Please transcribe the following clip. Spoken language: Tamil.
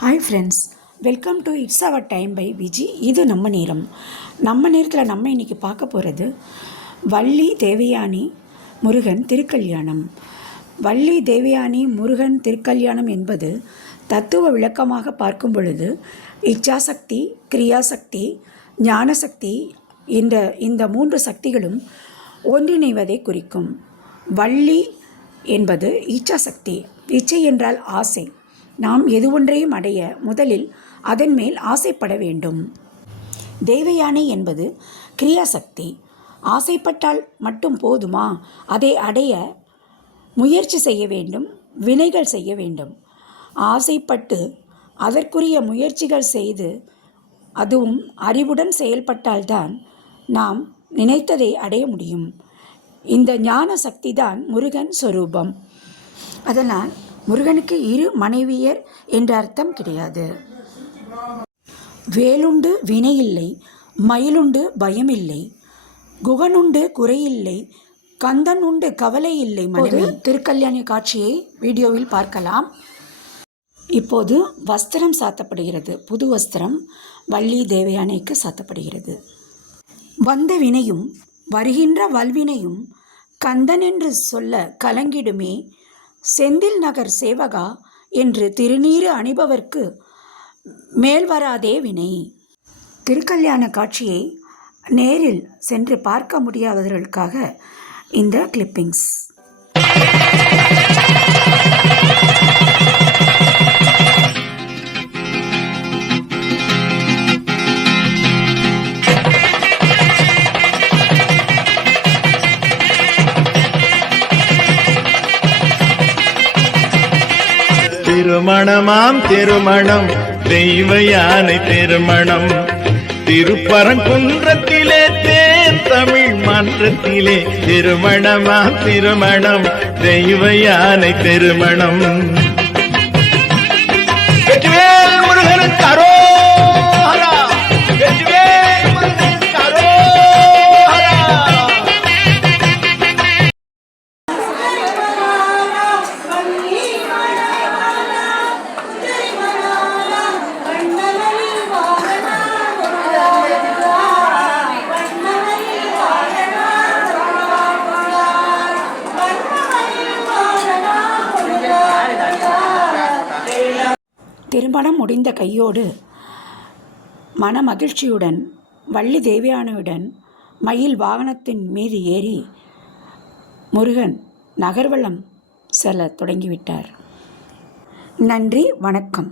Hi friends, welcome to it's our time by Viji. இது நம்ம நேரத்தில் நம்ம இன்றைக்கி பார்க்க போகிறது வள்ளி தேவயானி முருகன் திருக்கல்யாணம். வள்ளி தேவயானி முருகன் திருக்கல்யாணம் என்பது தத்துவ விளக்கமாக பார்க்கும் பொழுது இச்சாசக்தி, கிரியாசக்தி, ஞானசக்தி இந்த மூன்று சக்திகளும் ஒன்றிணைவதை குறிக்கும். வள்ளி என்பது இச்சாசக்தி. இச்சை என்றால் ஆசை. நாம் எது ஒன்றையும் அடைய முதலில் அதன் மேல் ஆசைப்பட வேண்டும். தேவயானி என்பது கிரியாசக்தி. ஆசைப்பட்டால் மட்டும் போதுமா? அதை அடைய முயற்சி செய்ய வேண்டும், வினைகள் செய்ய வேண்டும். ஆசைப்பட்டு அதற்குரிய முயற்சிகள் செய்து அதுவும் அறிவுடன் செயல்பட்டால்தான் நாம் நினைத்ததை அடைய முடியும். இந்த ஞான சக்தி தான் முருகன் சொரூபம். அதனால் முருகனுக்கு இரு மனைவியர் என்ற அர்த்தம் கிடையாது. வேலுண்டு வினையில்லை, மயிலுண்டு பயமில்லை, குகனுண்டு குறையில்லை, கந்தன் உண்டு கவலை இல்லை. திருக்கல்யாணி காட்சியை வீடியோவில் பார்க்கலாம். இப்போது வஸ்திரம் சாத்தப்படுகிறது. புது வஸ்திரம் வள்ளி தேவயானைக்கு சாத்தப்படுகிறது. வந்த வினையும் வருகின்ற வல்வினையும் கந்தன் என்று சொல்ல கலங்கிடுமே, செந்தில் நகர் சேவகா என்று திருநீறு அணிபவர்க்கு மேல் வராதே வினை. திருக்கல்யாண காட்சியை நேரில் சென்று பார்க்க முடியாதவர்களுக்காக இந்த கிளிப்பிங்ஸ். திருமணமாம் திருமணம், தெய்வ யானை திருமணம், திருப்பரங்குன்றத்திலே தேன் தமிழ் மன்றத்திலே திருமணமாம் திருமணம், தெய்வ யானை திருமணம். வெற்றிவேல் முருகனுக்கு அரோகரா, வெற்றிவேல் முருகனுக்கு அரோகரா. திருமணம் முடிந்த கையோடு மன மகிழ்ச்சியுடன் வள்ளி தேவயானியுடன் மயில் வாகனத்தின் மீது ஏறி முருகன் நகர்வலம் செல்ல தொடங்கிவிட்டார். நன்றி, வணக்கம்.